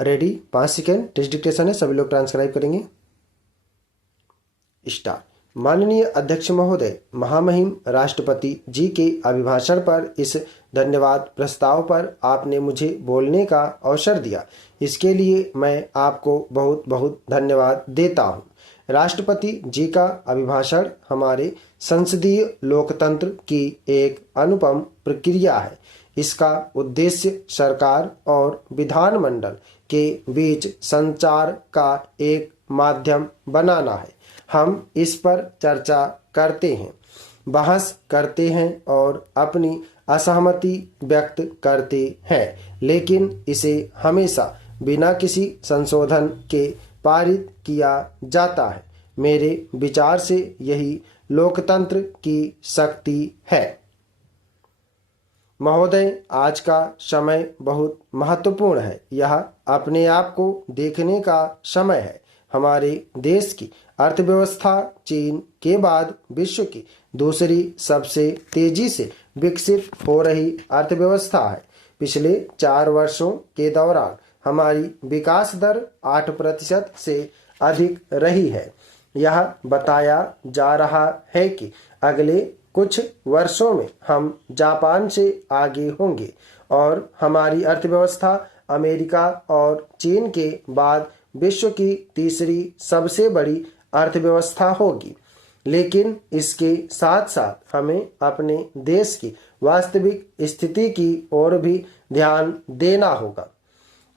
Ready. 5 second test dictation है, सभी लोग ट्रांसक्राइब करेंगे। स्टार्ट। माननीय अध्यक्ष महोदय, महामहिम राष्ट्रपति जी के अभिभाषण पर इस धन्यवाद प्रस्ताव पर आपने मुझे बोलने का अवसर दिया, इसके लिए मैं आपको बहुत बहुत धन्यवाद देता हूँ। राष्ट्रपति जी का अभिभाषण हमारे संसदीय लोकतंत्र की एक अनुपम प्रक्रिया है। इसका उद्देश्य सरकार और विधानमंडल के बीच संचार का एक माध्यम बनाना है। हम इस पर चर्चा करते हैं, बहस करते हैं और अपनी असहमति व्यक्त करते हैं, लेकिन इसे हमेशा बिना किसी संशोधन के पारित किया जाता है। मेरे विचार से यही लोकतंत्र की शक्ति है। महोदय, आज का समय बहुत महत्वपूर्ण है। यह अपने आप को देखने का समय है। हमारे देश की अर्थव्यवस्था चीन के बाद विश्व की दूसरी सबसे तेजी से विकसित हो रही अर्थव्यवस्था है। पिछले 4 वर्षों के दौरान हमारी विकास दर 8% से अधिक रही है। यह बताया जा रहा है कि अगले कुछ वर्षों में हम जापान से आगे होंगे और हमारी अर्थव्यवस्था अमेरिका और चीन के बाद विश्व की तीसरी सबसे बड़ी अर्थव्यवस्था होगी। लेकिन इसके साथ साथ हमें अपने देश की वास्तविक स्थिति की ओर भी ध्यान देना होगा।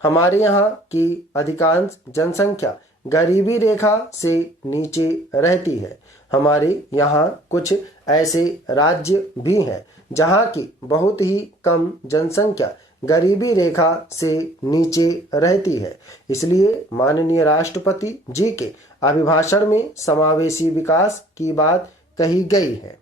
हमारे यहाँ की अधिकांश जनसंख्या गरीबी रेखा से नीचे रहती है। हमारे यहाँ कुछ ऐसे राज्य भी हैं जहाँ की बहुत ही कम जनसंख्या गरीबी रेखा से नीचे रहती है। इसलिए माननीय राष्ट्रपति जी के अभिभाषण में समावेशी विकास की बात कही गई है।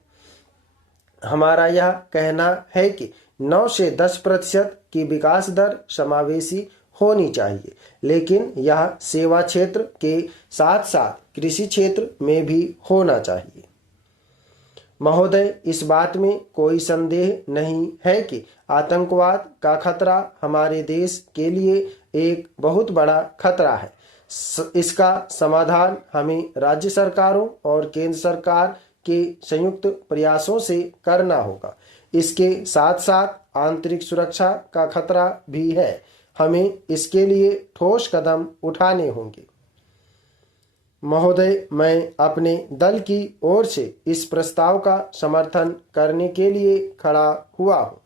हमारा यह कहना है कि 9 से 10% की विकास दर समावेशी होनी चाहिए, लेकिन यह सेवा क्षेत्र के साथ साथ कृषि क्षेत्र में भी होना चाहिए। महोदय, इस बात में कोई संदेह नहीं है कि आतंकवाद का खतरा हमारे देश के लिए एक बहुत बड़ा खतरा है। इसका समाधान हमें राज्य सरकारों और केंद्र सरकार के संयुक्त प्रयासों से करना होगा। इसके साथ साथ आंतरिक सुरक्षा का खतरा भी है। हमें इसके लिए ठोस कदम उठाने होंगे। महोदय, मैं अपने दल की ओर से इस प्रस्ताव का समर्थन करने के लिए खड़ा हुआ हूँ।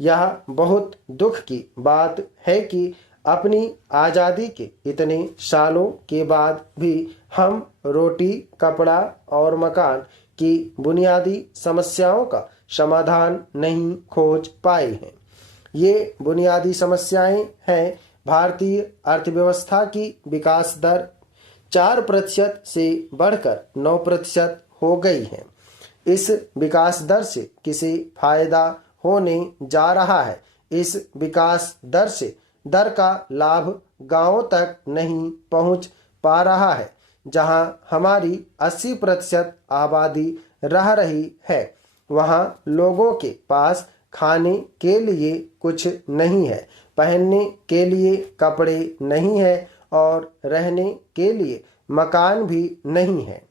यह बहुत दुख की बात है कि अपनी आज़ादी के इतने सालों के बाद भी हम रोटी, कपड़ा और मकान की बुनियादी समस्याओं का समाधान नहीं खोज पाए हैं। ये बुनियादी समस्याएं हैं। भारतीय अर्थव्यवस्था की विकास दर 4% से बढ़कर 9% हो गई है। इस विकास दर से किसे फायदा होने जा रहा है? इस विकास दर का लाभ गांवों तक नहीं पहुंच पा रहा है, जहां हमारी 80% आबादी रह रही है। वहां लोगों के पास खाने के लिए कुछ नहीं है, पहनने के लिए कपड़े नहीं है और रहने के लिए मकान भी नहीं है।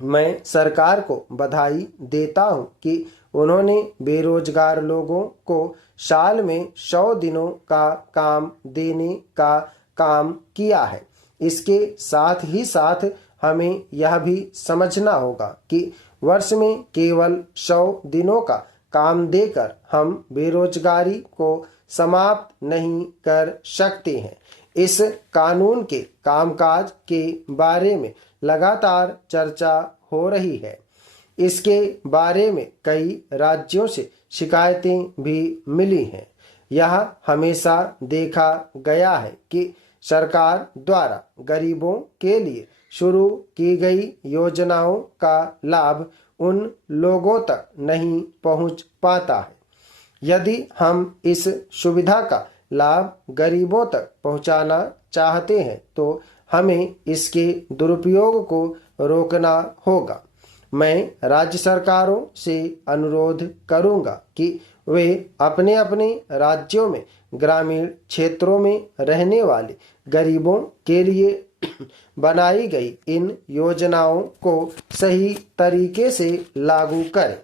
मैं सरकार को बधाई देता हूं कि उन्होंने बेरोजगार लोगों को साल में 100 दिनों का काम देने का काम किया है। इसके साथ ही साथ हमें यह भी समझना होगा कि वर्ष में केवल 100 दिनों का काम देकर हम बेरोजगारी को समाप्त नहीं कर सकते हैं। इस कानून के कामकाज के बारे में लगातार चर्चा हो रही है। इसके बारे में कई राज्यों से शिकायतें भी मिली हैं। यह हमेशा देखा गया है कि सरकार द्वारा गरीबों के लिए शुरू की गई योजनाओं का लाभ उन लोगों तक नहीं पहुंच पाता है। यदि हम इस सुविधा का लाभ गरीबों तक पहुंचाना चाहते हैं तो हमें इसके दुरुपयोग को रोकना होगा। मैं राज्य सरकारों से अनुरोध करूंगा कि वे अपने अपने राज्यों में ग्रामीण क्षेत्रों में रहने वाले गरीबों के लिए बनाई गई इन योजनाओं को सही तरीके से लागू करें।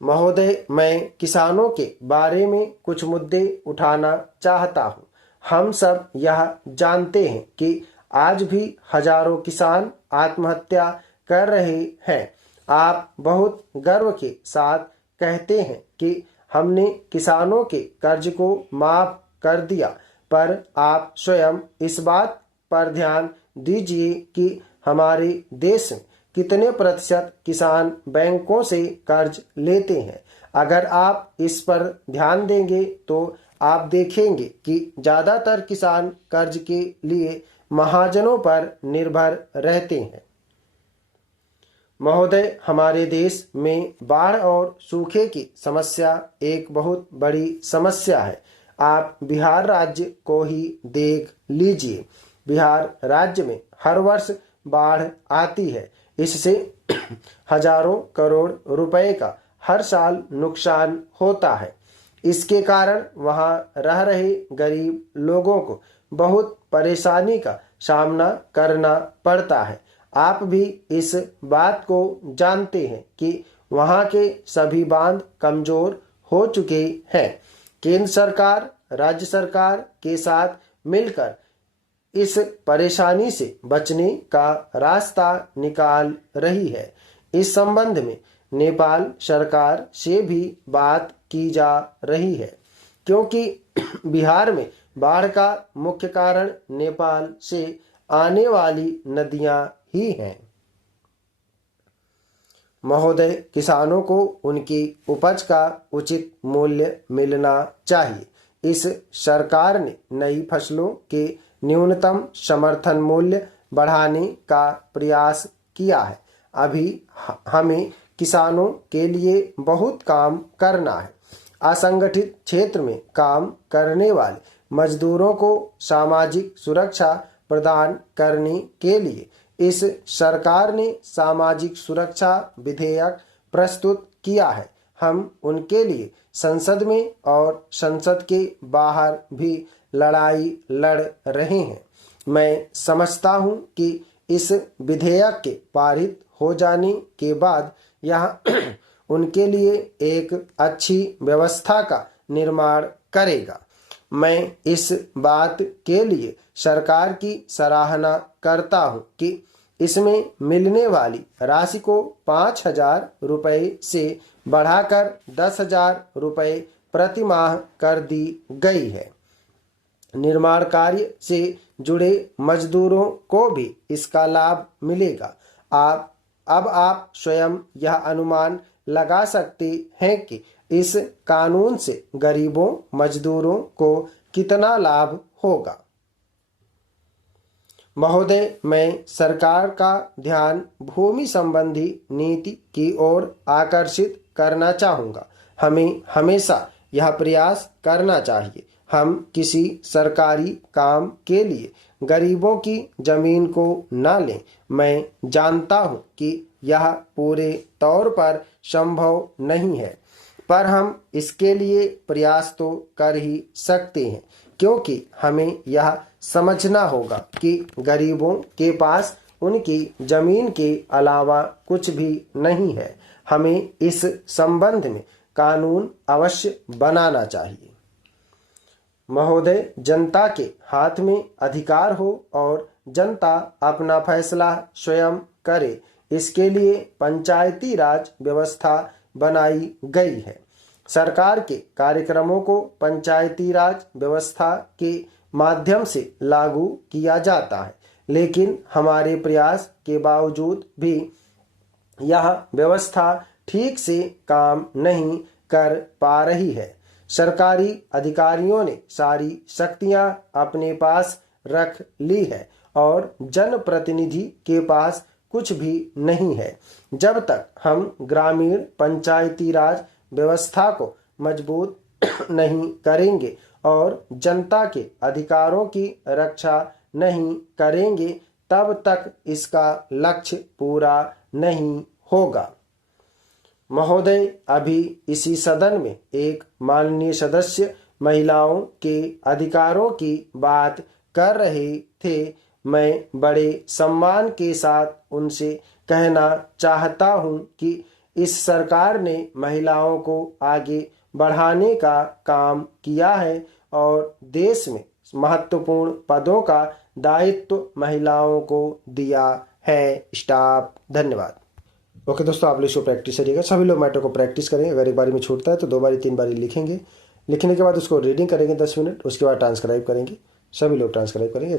महोदय, मैं किसानों के बारे में कुछ मुद्दे उठाना चाहता हूं। हम सब यह जानते हैं कि आज भी हजारों किसान आत्महत्या कर रहे हैं। आप बहुत गर्व के साथ कहते हैं कि हमने किसानों के कर्ज को माफ कर दिया, पर आप स्वयं इस बात पर ध्यान दीजिए कि हमारे देश में कितने प्रतिशत किसान बैंकों से कर्ज लेते हैं। अगर आप इस पर ध्यान देंगे तो आप देखेंगे कि ज्यादातर किसान कर्ज के लिए महाजनों पर निर्भर रहते हैं। महोदय, हमारे देश में बाढ़ और सूखे की समस्या एक बहुत बड़ी समस्या है। आप बिहार राज्य को ही देख लीजिए। बिहार राज्य में हर वर्ष बाढ़ आती है। इससे हजारों करोड़ रुपए का हर साल नुकसान होता है। इसके कारण वहां रह रहे गरीब लोगों को बहुत परेशानी का सामना करना पड़ता है। आप भी इस बात को जानते हैं कि वहां के सभी बांध कमजोर हो चुके हैं। केंद्र सरकार राज्य सरकार के साथ मिलकर इस परेशानी से बचने का रास्ता निकाल रही है। इस संबंध में नेपाल सरकार से भी बात की जा रही है, क्योंकि बिहार में बाढ़ का मुख्य कारण नेपाल से आने वाली नदियां ही हैं। महोदय, किसानों को उनकी उपज का उचित मूल्य मिलना चाहिए। इस सरकार ने नई फसलों के न्यूनतम समर्थन मूल्य बढ़ाने का प्रयास किया है। अभी हमें किसानों के लिए बहुत काम करना है। असंगठित क्षेत्र में काम करने वाले मजदूरों को सामाजिक सुरक्षा प्रदान करने के लिए इस सरकार ने सामाजिक सुरक्षा विधेयक प्रस्तुत किया है। हम उनके लिए संसद में और संसद के बाहर भी लड़ाई लड़ रहे हैं। मैं समझता हूं कि इस विधेयक के पारित हो जाने के बाद यह उनके लिए एक अच्छी व्यवस्था का निर्माण करेगा। मैं इस बात के लिए सरकार की सराहना करता हूं कि इसमें मिलने वाली राशि को 5,000 रुपए से बढ़ाकर 10,000 रुपए प्रति माह कर दी गई है। निर्माण कार्य से जुड़े मजदूरों को भी इसका लाभ मिलेगा। अब आप स्वयं यह अनुमान लगा सकते हैं कि इस कानून से गरीबों मजदूरों को कितना लाभ होगा। महोदय, मैं सरकार का ध्यान भूमि संबंधी नीति की ओर आकर्षित करना चाहूँगा। हमें हमेशा यह प्रयास करना चाहिए हम किसी सरकारी काम के लिए गरीबों की जमीन को न लें। मैं जानता हूं कि यह पूरे तौर पर संभव नहीं है, पर हम इसके लिए प्रयास तो कर ही सकते हैं, क्योंकि हमें यह समझना होगा कि गरीबों के पास उनकी जमीन के अलावा कुछ भी नहीं है। हमें इस संबंध में कानून अवश्य बनाना चाहिए। महोदय, जनता के हाथ में अधिकार हो और जनता अपना फैसला स्वयं करे, इसके लिए पंचायती राज व्यवस्था बनाई गई है। सरकार के कार्यक्रमों को पंचायती राज व्यवस्था के माध्यम से लागू किया जाता है, लेकिन हमारे प्रयास के बावजूद भी यह व्यवस्था ठीक से काम नहीं कर पा रही है। सरकारी अधिकारियों ने सारी शक्तियां अपने पास रख ली है और जनप्रतिनिधि के पास कुछ भी नहीं है। जब तक हम ग्रामीण पंचायती राज व्यवस्था को मजबूत नहीं करेंगे और जनता के अधिकारों की रक्षा नहीं करेंगे, तब तक इसका लक्ष्य पूरा नहीं होगा। महोदय, अभी इसी सदन में एक माननीय सदस्य महिलाओं के अधिकारों की बात कर रहे थे। मैं बड़े सम्मान के साथ उनसे कहना चाहता हूं कि इस सरकार ने महिलाओं को आगे बढ़ाने का काम किया है और देश में महत्वपूर्ण पदों का दायित्व महिलाओं को दिया है। स्टॉप। धन्यवाद। ओके दोस्तों, आप लोग इसको प्रैक्टिस करिएगा। सभी लोग मैटर को प्रैक्टिस करेंगे। अगर एक बारी में छूटता है तो 2 बारी 3 बारी लिखेंगे। लिखने के बाद उसको रीडिंग करेंगे 10 मिनट, उसके बाद ट्रांसक्राइब करेंगे। सभी लोग ट्रांसक्राइब करेंगे।